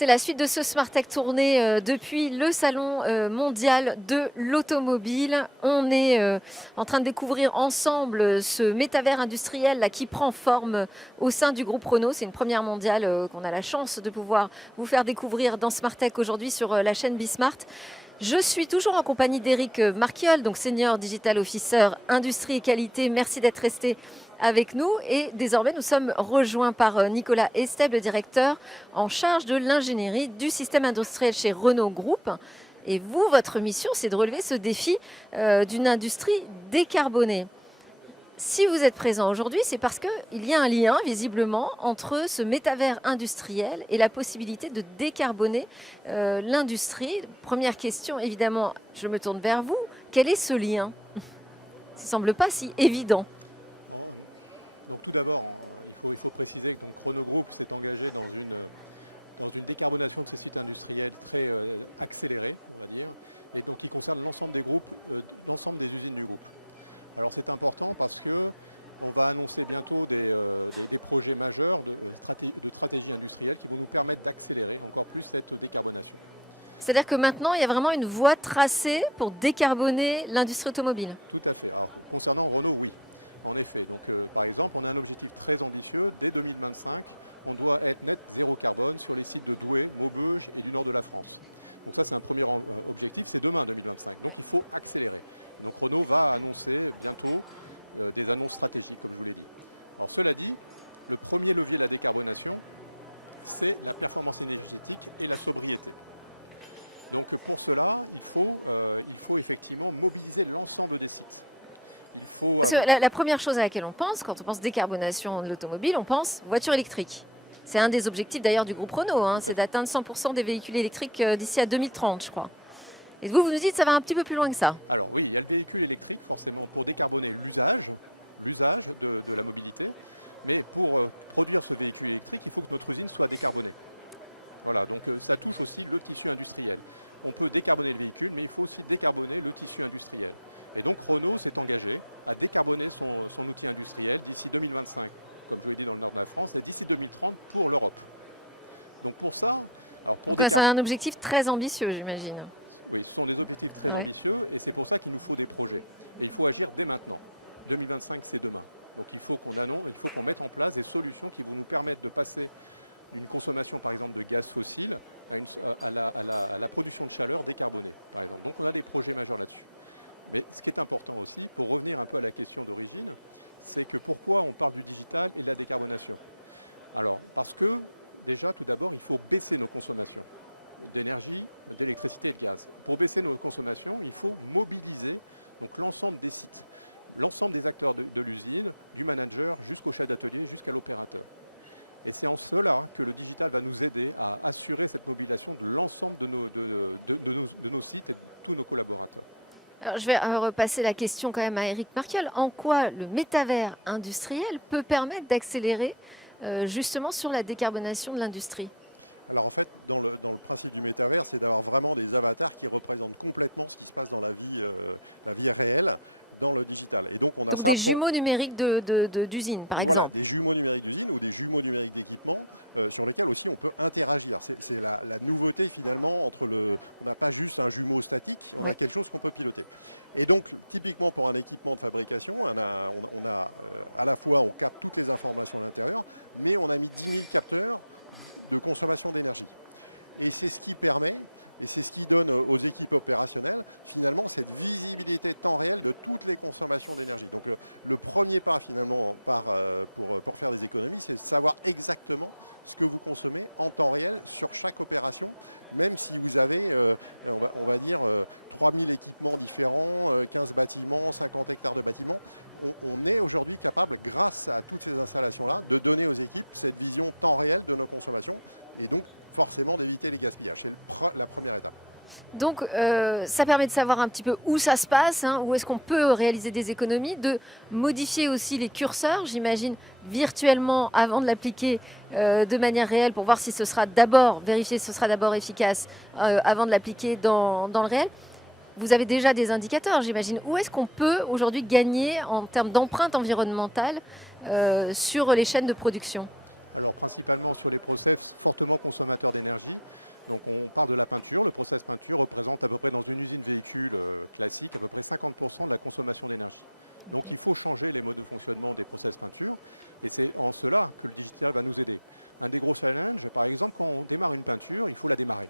C'est la suite de ce Smart Tech tourné depuis le salon mondial de l'automobile. On est en train de découvrir ensemble ce métavers industriel là, qui prend forme au sein du groupe Renault. C'est une première mondiale qu'on a la chance de pouvoir vous faire découvrir dans Smart Tech aujourd'hui sur la chaîne Bismart. Je suis toujours en compagnie d'Éric Marquiol, donc Senior Digital Officer Industrie et Qualité. Merci d'être resté avec nous. Et désormais, nous sommes rejoints par Nicolas Estève, le directeur en charge de l'ingénierie du système industriel chez Renault Group. Et vous, votre mission, c'est de relever ce défi d'une industrie décarbonée. Si vous êtes présent aujourd'hui, c'est parce qu'il y a un lien, visiblement, entre ce métavers industriel et la possibilité de décarboner l'industrie. Première question, évidemment, je me tourne vers vous. Quel est ce lien? Ça ne semble pas si évident. Donc tout d'abord, il faut préciser que Renault Group s'est engagé dans une décarbonation de ces sites industriels très accélérée, on va dire, et donc qui concerne l'ensemble des groupes, l'ensemble des usines du groupe. Alors c'est important parce qu'on va annoncer bientôt des projets majeurs de stratégie industrielle qui vont nous permettre d'accélérer encore plus cette décarbonation. C'est-à-dire que maintenant, il y a vraiment une voie tracée pour décarboner l'industrie automobile? Tout à fait. Alors concernant Renault, oui, en effet. Donc par exemple, on a un objectif très ambitieux. Dès 2025, on doit être net zéro carbone sur les sites de Douai, Maubeuge et du nord de la France. Donc ça, c'est un premier objectif, c'est demain 2025. Donc il faut accélérer. Et donc Renault va annoncer bientôt des annonces stratégiques, comme je vous l'ai dit. Alors cela dit, le premier levier de la décarbonation, c'est la performance énergétique et la sobriété. Donc pour cela, il faut effectivement mobiliser l'ensemble des sites. Parce que la première chose à laquelle on pense, quand on pense décarbonation de l'automobile, on pense voiture électrique. C'est un des objectifs d'ailleurs du groupe Renault, hein, c'est d'atteindre 100% des véhicules électriques d'ici à 2030, je crois. Et vous nous dites que ça va un petit peu plus loin que ça. Alors oui, il y a le véhicule électrique forcément pour décarboner l'usage de la mobilité. Mais pour produire ce véhicule électrique, il faut que notre usine soit décarbonée. Voilà, donc ça touche aussi le tissu industriel. On peut décarboner le véhicule, mais il faut aussi décarboner le tissu industriel. Et donc Renault s'est engagé à décarboner son outil industriel d'ici 2025, comme je vous l'ai dit dans le nord de la France, et d'ici 2030 pour l'Europe. Donc pour ça... C'est un objectif très ambitieux, j'imagine. Oui, ce sont des objectifs très ambitieux et c'est pour ça qu'il nous faut des projets. Et il faut agir dès maintenant. 2025, c'est demain. Donc il faut qu'on mette en place des solutions qui vont nous permettre de passer d'une consommation, par exemple, de gaz fossile à la production de chaleur décarbonée, par exemple. Donc on a des projets majeurs là-dessus. Mais ce qui est important aussi, pour revenir un peu à la question d'origine, c'est que pourquoi on parle du digital et de la décarbonation? Alors, parce que déjà, tout d'abord, il faut baisser nos consommations d'énergie, d'électricité et de gaz. Pour baisser nos consommations, il faut mobiliser donc l'ensemble des sites, l'ensemble des acteurs de l'usine, du manager jusqu'au chef d'atelier, jusqu'à l'opérateur. Et c'est en cela que le digital va nous aider à assurer cette mobilisation de l'ensemble de nos sites et de tous nos collaborateurs. Alors, je vais repasser la question quand même à Éric Marquiol. En quoi le métavers industriel peut permettre d'accélérer justement sur la décarbonation de l'industrie? Alors en fait, dans le principe du métavers, c'est d'avoir vraiment des avatars qui représentent complètement ce qui se passe dans la vie réelle, dans le digital. Et donc on a des jumeaux numériques d'usine, par exemple. Voilà, des jumeaux numériques d'usine ou des jumeaux numériques d'équipement sur lesquels aussi on peut interagir. C'est la nouveauté finalement on n'a pas juste un jumeau statique, on a quelque chose qu'on peut piloter. Et donc typiquement pour un équipement de fabrication, on a à la fois on capte toutes les informations à l'intérieur, mais on a mis 10 000 capteurs de consommation d'énergie. Et c'est ce qui permet, et c'est ce qui donne aux équipes opérationnelles, finalement, cette visibilité temps réel de toutes les consommations d'énergie. Donc le premier pas, finalement, pour faire des économies, c'est de savoir exactement ce que vous consommez en temps réel sur chaque opération, même si vous avez, on va dire, 3000 équipements différents, 15 bâtiments, 50 hectares de bâtiments. On est aujourd'hui capable, grâce à toutes ces installations-là, de donner aux équipes cette vision temps réel de nos consommations et donc forcément d'éviter les gaspillages. C'est la première étape. Donc ça permet de savoir un petit peu où ça se passe, hein, où est-ce qu'on peut réaliser des économies, de modifier aussi les curseurs, j'imagine, virtuellement avant de l'appliquer de manière réelle pour voir si ce sera d'abord vérifier, si ce sera d'abord efficace avant de l'appliquer dans le réel. Vous avez déjà des indicateurs, j'imagine. Où est-ce qu'on peut aujourd'hui gagner en termes d'empreinte environnementale sur les chaînes de production? Alors principalement sur les process fortement consommateurs d'énergie. Donc on parle de la peinture. Le process peinture représente à peu près dans une usine véhicule classique à peu près 50% de la consommation d'énergie. Donc il faut changer les modes de fonctionnement des process peinture et c'est en cela que le digital va nous aider. Un des gros challenges, par exemple, quand on démarre une peinture, il faut la démarrer.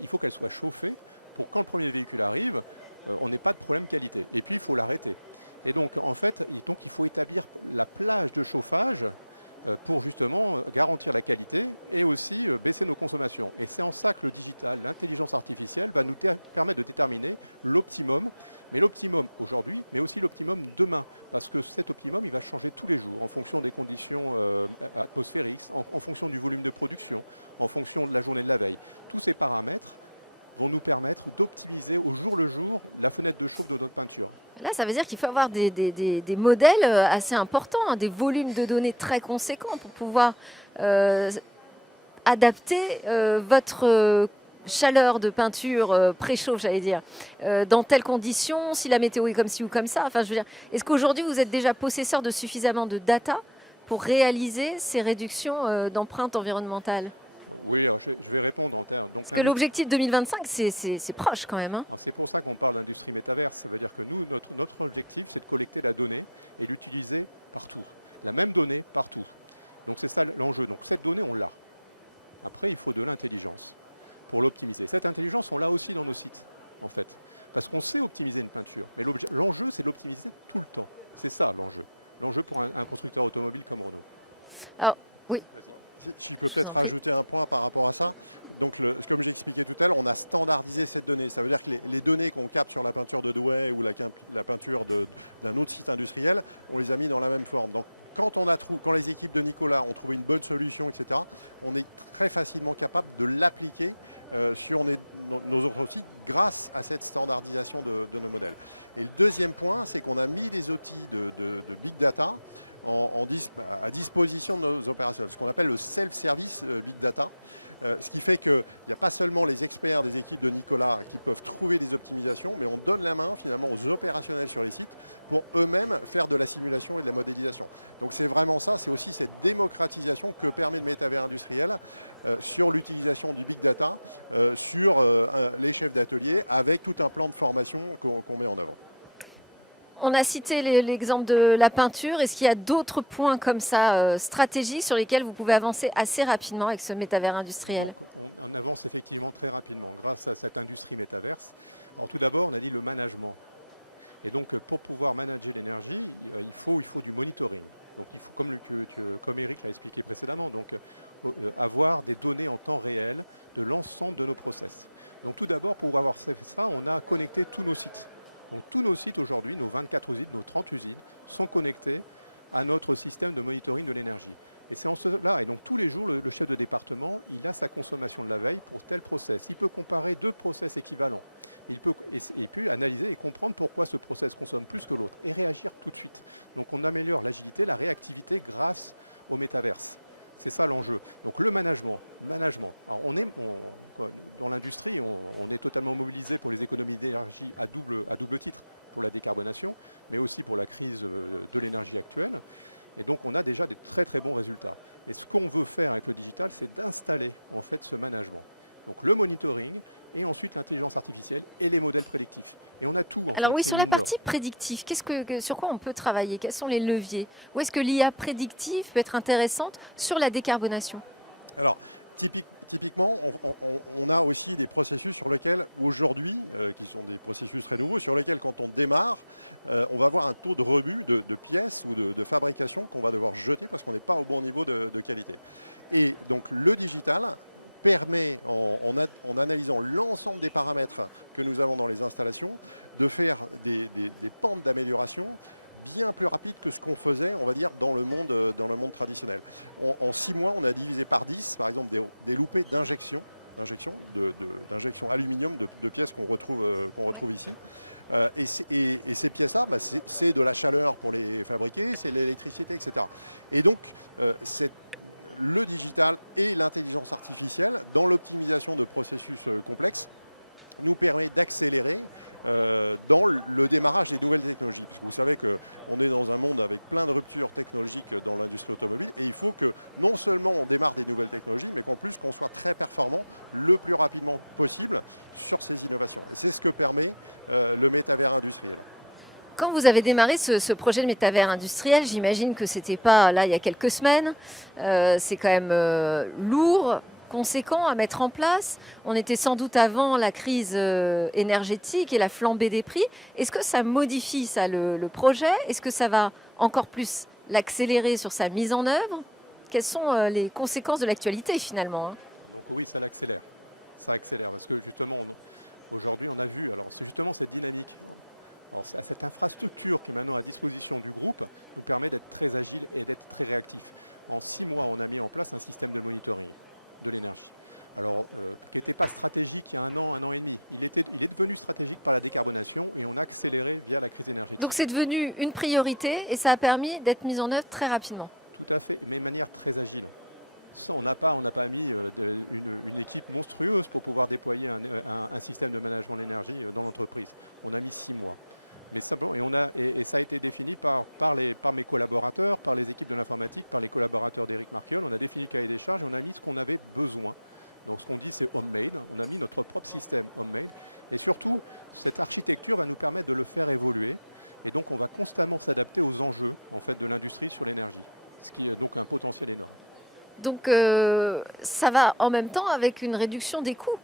Il faut qu'elle soit chauffée pour quand le premier véhicule arrive, on n'ait pas de problème qualité. Et puis il faut l'arrêter. Et donc en fait, il faut établir la plage de chauffage pour justement garantir la qualité et aussi baisser nos consommations. Et c'est en ça que le digital, l'intelligence artificielle va nous permettre de déterminer l'optimum, mais l'optimum aujourd'hui, mais aussi l'optimum demain. Parce que cet optimum, il va changer tous les jours en fonction des conditions atmosphériques, en fonction du volume de production, en fonction de la journée de la veille. Tous ces paramètres vont nous permettre d'optimiser au jour le jour la fenêtre de chauffe de notre peinture. Là, ça veut dire qu'il faut avoir des modèles assez importants, hein, des volumes de données très conséquents pour pouvoir adapter votre chaleur de peinture préchauffe, j'allais dire, dans telles conditions, si la météo est comme ci ou comme ça. Enfin, je veux dire, est-ce qu'aujourd'hui, vous êtes déjà possesseur de suffisamment de data pour réaliser ces réductions d'empreinte environnementale? Oui, alors je vais répondre en termes. Parce que l'objectif 2025, c'est proche quand même. Hein. C'est pour ça qu'on parle d'industrie métaverse. Ça veut dire que nous, notre objectif, c'est de collecter la donnée et l'utiliser partout. La même donnée partout. Donc c'est ça l'enjeu. Donc cette donnée, on l'a. Après, il faut de l'intelligence pour l'optimiser. Cette intelligence, on l'a aussi dans nos sites, en fait. Parce qu'on sait optimiser une peinture. Mais l'enjeu, c'est de l'optimiser tout le temps. C'est ça l'enjeu. L'enjeu pour un constructeur automobile comme Renault. Alors, oui. Si je peux peut-être rajouter un point par rapport à ça. Donc, comme j'ai expliqué tout à l'heure, on a standardisé cette donnée. Ça veut dire que les données qu'on capte sur la peinture de Douai ou la peinture d'un autre site industriel, on les a mis dans la même forme. Donc, quand les équipes de Nicolas ont trouvé une bonne solution, etc., on est très facilement capable de l'appliquer sur nos autres sites grâce à cette standardisation de nos modèles. Et le deuxième point, c'est qu'on a mis des outils de big data à disposition de nos opérationnels, ce qu'on appelle le self-service big data, ce qui fait qu'il n'y a pas seulement les experts des équipes de Nicolas qui peuvent trouver des optimisations, mais on donne la main finalement aux opérationnels sur les sites pour eux-mêmes faire de la simulation et de la modélisation. Donc c'est vraiment ça, c'est aussi cette démocratisation que permet le métavers industriel sur l'utilisation du big data, sur les chefs d'atelier, avec tout un plan de formation qu'on met en œuvre. On a cité l'exemple de la peinture. Est-ce qu'il y a d'autres points comme ça stratégiques sur lesquels vous pouvez avancer assez rapidement avec ce métavers industriel? Donc, on avance effectivement très rapidement grâce à cette industrie métaverse. Alors tout d'abord, on a dit le management. Et donc pour pouvoir manager l'énergie, il faut du monitoring. Donc il faut, comme Eric l'a expliqué précédemment, donc avoir des données en temps réel de l'ensemble de nos process. Donc tout d'abord, pour avoir fait ça, on a connecté tous nos sites. Donc tous nos sites aujourd'hui, nos 24 usines, nos 30 usines, sont connectés à notre système de monitoring de l'énergie. Et c'est en cela, et donc tous les jours, le chef de département, il a sa consommation de la veille pour tel process. Il peut comparer deux process équivalents. Il peut analyser et comprendre pourquoi ce process consomme plus que l'autre et réagir tout de suite. Donc on améliore l'agilité, la réactivité grâce au métaverse. C'est ça l'enjeu. Donc le management. Alors dans l'industrie, on est totalement mobilisé pour les économies d'énergie à double titre, pour la décarbonation, mais aussi pour la crise de l'énergie actuelle. Et donc on a déjà des très très bons résultats. Et ce qu'on veut faire avec le digital, c'est d'installer en fait ce management. Donc le monitoring et ensuite l'intelligence artificielle et les modèles prédictifs. Et on a tout en fait. Alors oui, sur la partie prédictive, sur quoi on peut travailler? Quels sont les leviers? Où est-ce que l'IA prédictive peut être intéressante sur la décarbonation? Alors, typiquement, on a aussi des processus sur lesquels, aujourd'hui, qui sont des processus très nouveaux, sur lesquels, quand on démarre, on va avoir un taux de rebut de pièces ou de fabrication qu'on va devoir jeter parce qu'on n'est pas au bon niveau de qualité. Et donc, le digital permet, en analysant l'ensemble des paramètres que nous avons dans les installations, de faire des pentes d'amélioration bien plus rapides que ce qu'on faisait, on va dire, dans le monde traditionnel. En 6 mois, on a divisé par 10, par exemple, des loupés d'injection aluminium de pièces qu'on retrouve ici. Et ces pièces-là, c'est de la chaleur pour les fabriquer, c'est de l'électricité, etc. Et donc, le digital et l'intelligence artificielle, dans l'optimisation de processus complexes, nous permet d'accélérer dans le démarrage des nouvelles technologies. Parce que vous savez qu'on est dans un monde avec plein de ruptures technologiques dans l'industrie automobile et il faut que non seulement on démarre des nouvelles technologies, mais qu'en plus qu'on soit très performant le plus rapidement possible sur ces innovations. Et c'est ce que permet le métavers industriel. Quand vous avez démarré ce projet de métavers industriel, j'imagine que ce n'était pas là il y a quelques semaines. C'est quand même lourd, conséquent à mettre en place. On était sans doute avant la crise énergétique et la flambée des prix. Est-ce que ça modifie ça le projet? Est-ce que ça va encore plus l'accélérer sur sa mise en œuvre? Quelles sont les conséquences de l'actualité finalement? Donc oui, ça l'accélère. Ça accélère parce que justement, aujourd'hui, on a vu, alors c'est justement cette dynamique. Alors, cette infrastructure qui est maintenant à disposition du groupe nous permet d'être très agile et d'être très réactif. En 6 mois, on a mis en place un système de monitoring de l'énergie. Alors, qui n'était pas stratégique il y a un an et demi. Il est devenu stratégique par la décarbonation et on a accéléré via la crise énergétique. Donc c'est devenu une priorité et ça a permis d'être mis en œuvre très rapidement. Tout à fait, mais de manière très agile. Ça, on n'a pas mis une équipe monstrueuse pour pouvoir déployer un système de management de l'énergie dans l'entreprise. On a mis 6 mois. Mais simplement, et ça a été défini par mes collaborateurs, par les équipes de l'informatique, par les collaborateurs d'Éric Marquiol. On a défini le cahier des charges et on a mis ce qu'on avait besoin. Donc ce qu'on dit, c'est homemade. On a mis notre propre système homemade. Et surtout, cette architecture va nous permettre de le faire évoluer. Et donc, on va constamment s'adapter aux enjeux en fait, de l'industrie sur l'énergie, ce qui est donc un potentiel énorme. Donc ça va en même temps avec une réduction des coûts.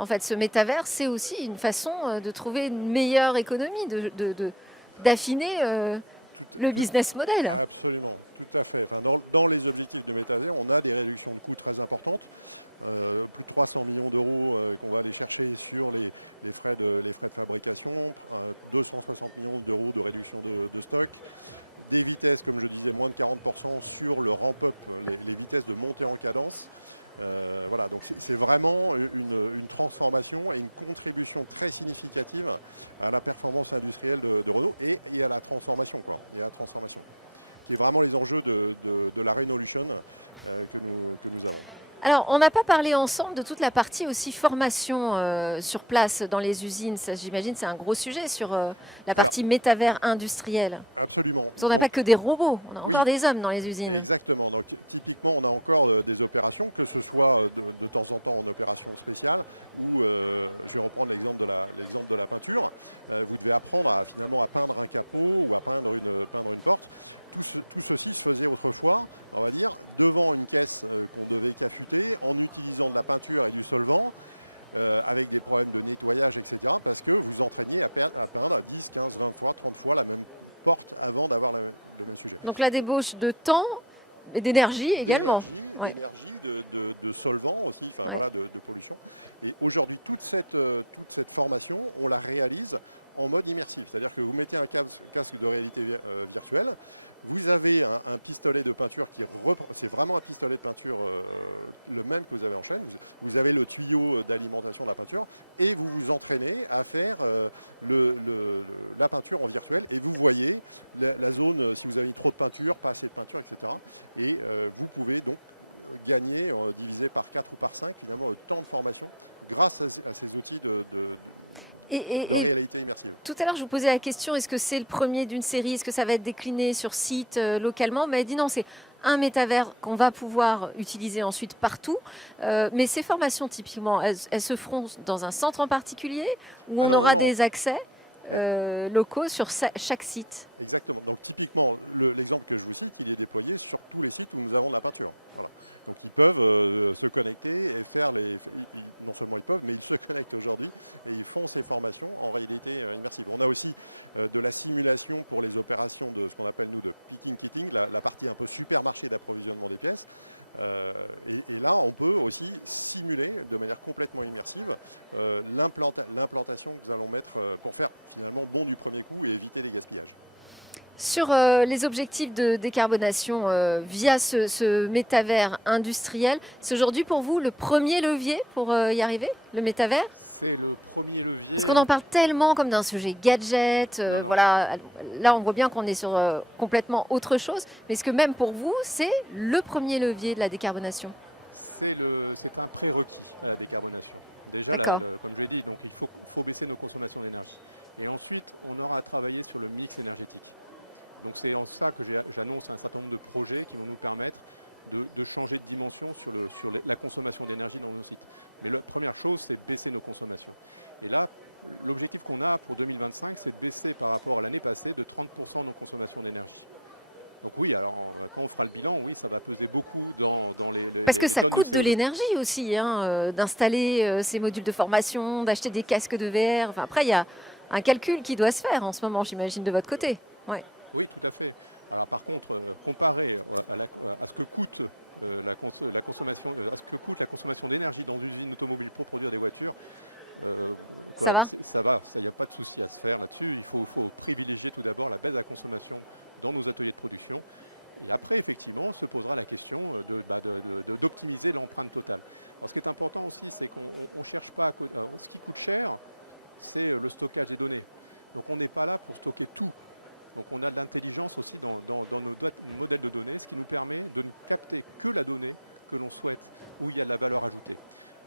En fait, ce métavers, c'est aussi une façon de trouver une meilleure économie, d'affiner le business model. Absolument, tout à fait. Enfin, dans les objectifs de métavers, on a des réductions de coûts très importantes. Plus de 300 millions d'euros qu'on va aller chercher sur les frais de fabrication, 260 millions d'euros de réduction de stock. Des vitesses, comme je disais, moins de 40% sur le ramp-up, les vitesses de montée en cadence. Voilà, donc c'est vraiment une transformation et une contribution très significative à la performance industrielle de Renault et à la transformation, quoi. Et à la transformation, qui est vraiment les enjeux de la Renaulution que nous avons. Alors, on n'a pas parlé ensemble de toute la partie aussi formation sur place dans les usines. Ça, j'imagine, c'est un gros sujet sur la partie métavers industriel. Absolument. On n'a pas que des robots, on a encore des hommes dans les usines. Exactement. Donc, typiquement, on a encore des opérations, que ce soit de temps en temps en opération spéciale, ou je vais reprendre l'exemple de la peinture. Vous devez apprendre finalement à peindre un capot ou à peindre une porte. Tout ceci se faisait autrefois, on va dire, devant une caisse qu'on devait cafuter, en utilisant de la peinture et du solvant, avec des problèmes de nettoyage, etc. Parce que vous entraîniez à peindre 10, 15, 20 fois, 30 fois la même porte avant d'avoir le même sujet. Donc la débauche de temps et d'énergie également. D'énergie, de solvant aussi, enfin voilà, de pollution. Et aujourd'hui, toute cette formation, on la réalise en mode immersif. C'est-à-dire que vous mettez un casque de réalité virtuelle, vous avez un pistolet de peinture c'est vraiment un pistolet de peinture le même que vous avez en chaîne. Vous avez le tuyau d'alimentation de la peinture et vous vous entraînez à faire la peinture en virtuel et vous voyez la zone, si vous avez mis trop de peinture, pas assez de peinture, etc. Et vous pouvez donc gagner, divisé par 4 ou par 5, finalement, le temps de formation grâce à ces outils de réalité immersive. Tout à l'heure, je vous posais la question, est-ce que c'est le premier d'une série? Est-ce que ça va être décliné sur site localement? Mais dit non, c'est un métavers qu'on va pouvoir utiliser ensuite partout. Mais ces formations, typiquement, elles se feront dans un centre en particulier où on aura des accès locaux sur chaque site? Exactement. Donc typiquement, l'exemple que je vous cite, il est déployé sur tous les sites où nous avons de la peinture. Voilà. Donc ils peuvent se connecter et faire non seulement ils peuvent, mais ils se connectent aujourd'hui et ils font ces formations en réalité immersive. On a aussi de la simulation pour les opérations de ce qu'on appelle nous de picking kitting, la partie un peu supermarché d'approvisionnement des pièces. Et là, on peut aussi simuler de manière complètement immersive l'implantation que nous allons mettre pour faire finalement bon du premier coup et éviter les gaspillages. Sur les objectifs de décarbonation via ce métavers industriel, c'est aujourd'hui pour vous le premier levier pour y arriver, le métavers? C'est le premier levier. Parce qu'on en parle tellement comme d'un sujet gadget. Non. Voilà. Là, on voit bien qu'on est sur complètement autre chose. Mais est-ce que même pour vous, c'est le premier levier de la décarbonation? C'est un prérequis à la décarbonation. Déjà, D'accord. comme je l'ai dit, donc il faut baisser nos consommations d'énergie. Et ensuite, on aura à travailler sur le mix énergétique. Donc c'est en ça que j'annonce un certain nombre de projets qui vont nous permettre de changer de dimension sur la consommation d'énergie dans nos sites. Mais la première chose, c'est baisser nos consommations. Et là, l'objectif qu'on a pour 2025, c'est de baisser par rapport à l'année passée de 30% nos consommations d'énergie. Donc oui, alors quand on fera le bilan, oui, ça va peser beaucoup dans Parce que les ça tonnes de coûte de CO2. l'énergie aussi, hein, d'installer ces modules de formation, d'acheter des casques de VR. Enfin, après, il y a un calcul qui doit se faire en ce moment, j'imagine, de votre côté. Ouais. Oui, tout à fait. Alors par contre, comparé à ce que coûte la consommation, à ce que coûte la consommation d'énergie dans une usine automobile pour produire des voitures, Ça va ça va, il n'y a pas de souci à se faire là-dessus. Il faut privilégier tout d'abord la baisse de la consommation dans nos ateliers de production. Et après, effectivement, se posera la question d'optimiser l'empreinte totale. Alors, ce qui est important aussi, c'est qu'on ne cherche pas ce qui coûte cher, c'est le stockage des données. Donc, on n'est pas là pour stocker tout. Donc, on a de l'intelligence aussi dans nos modèles de données, ce qui nous permet de ne capter que la donnée que l'on souhaite, où il y a de la valeur ajoutée.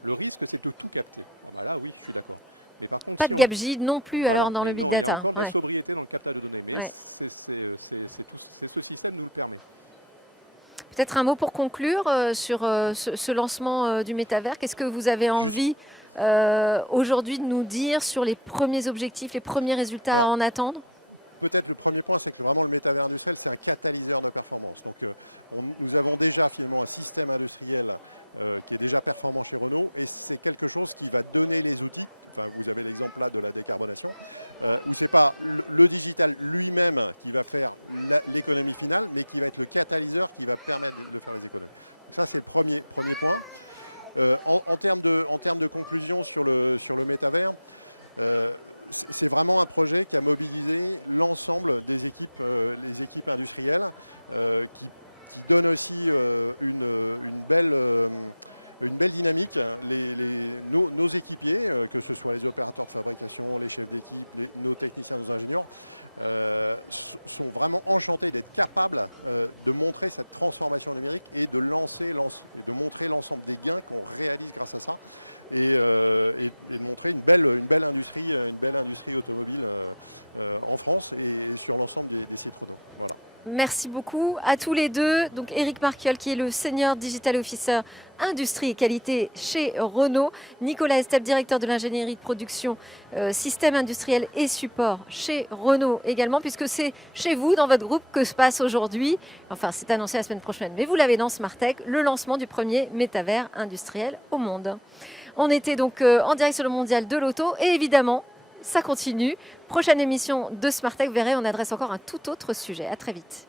Le risque, c'est de tout capter. Ah bah là, oui, je suis d'accord. Mais par contre, Pas de gabegie non plus alors dans le big non, il y data. a encore de la Ouais. sobriété dans le captage de données, mais Ouais. ce système nous le permet. Peut-être un mot pour conclure sur ce lancement du métavers. Qu'est-ce que vous avez envie aujourd'hui de nous dire sur les premiers objectifs, les premiers résultats à en attendre? Peut-être le premier point, c'est que vraiment le métavers industriel, c'est un catalyseur de performance. Donc nous avons déjà finalement un système industriel qui est déjà performant chez Renault et c'est quelque chose qui va donner les outils. Enfin, vous avez l'exemple là de la décarbonation, où ce n'est pas le digital lui-même qui va faire l'économie finale, mais qui va être le catalyseur qui va permettre de faire les économies. Donc ça, c'est le premier point. En termes de conclusion sur le métavers, c'est vraiment un projet qui a mobilisé l'ensemble des équipes, les équipes industrielles, qui donne aussi une belle dynamique. Nos équipiers, que ce soit les opérateurs de fabrication, les chefs d'équipe, nos techniciens, nos ingénieurs, sont vraiment enchantés d'être capables de montrer cette transformation numérique et de montrer l'ensemble des gains qu'on réalise grâce à ça et de montrer une belle industrie automobile en France et sur l'ensemble des sites Renault. Voilà. Merci beaucoup à tous les deux. Donc Éric Marquiol qui est le Senior Digital Officer Industrie et Qualité chez Renault. Nicolas Estep, directeur de l'ingénierie de production, système industriel et support chez Renault également, puisque c'est chez vous, dans votre groupe, que se passe aujourd'hui, enfin c'est annoncé la semaine prochaine, mais vous l'avez dans Smartech, le lancement du premier métavers industriel au monde. On était donc en direct sur le mondial de l'auto et évidemment, ça continue. Prochaine émission de Smartech, vous verrez, on adresse encore un tout autre sujet. À très vite.